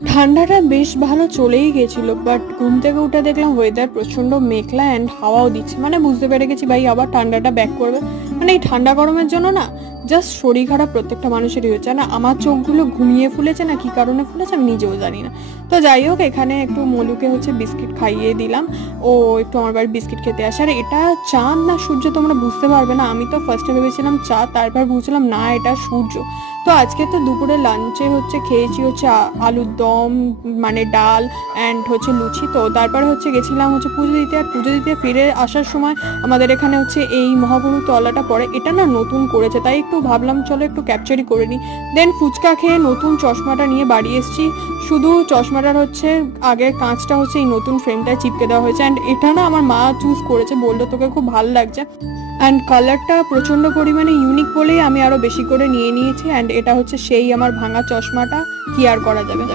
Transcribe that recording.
ঠান্ডাটা বেশ ভালো চলেই গেছিল, বাট ঘুম থেকে উঠে দেখলাম ওয়েদার প্রচন্ড মেঘলা অ্যান্ড হাওয়াও দিচ্ছে, মানে বুঝতে পেরে গেছি ভাই আবার ঠান্ডাটা ব্যাক করবে। মানে এই ঠান্ডা গরমের জন্য না জাস্ট শরীর খারাপ প্রত্যেকটা মানুষেরই হচ্ছে, না আমার চোখগুলো ঘুমিয়ে ফুলেছে না কি কারণে ফুলেছে আমি নিজেও জানি না। তো যাই হোক, এখানে একটু মলুকে হচ্ছে বিস্কিট খাইয়ে দিলাম, ও একটু আমার বাড়ি বিস্কিট খেতে আসে। আর এটা চাঁদ না সূর্য তোমরা বুঝতে পারবে না, আমি তো ফার্স্টে ভেবেছিলাম চাঁদ, তারপর বুঝলাম না এটা সূর্য। তো আজকে তো দুপুরে লাঞ্চে হচ্ছে খেয়েছি হচ্ছে আলুর দম, মানে ডাল অ্যান্ড হচ্ছে লুচি। তো তারপরে হচ্ছে গেছিলাম হচ্ছে পুজো দিতে, আর পুজো দিতে ফিরে আসার সময় আমাদের এখানে হচ্ছে এই মহাগুরু তলাটা পড়ে, এটা না নতুন করেছে, তাই একটু ভাবলাম চলো একটু ক্যাপচারই করে নিই। দেন ফুচকা খেয়ে নতুন চশমাটা নিয়ে বাড়ি এসেছি। শুধু চশমাটার হচ্ছে আগের কাঁচটা হচ্ছে এই নতুন ফ্রেমটায় চিপকে দেওয়া হয়েছে, অ্যান্ড এটা না আমার মা চুজ করেছে, বললো তোকে খুব ভালো লাগছে অ্যান্ড কালারটা প্রচণ্ড পরিমাণে ইউনিক বলেই আমি আরও বেশি করে নিয়ে নিয়েছি। অ্যান্ড এটা হচ্ছে সেই আমার ভাঙা চশমাটা, কি আর করা যাবে।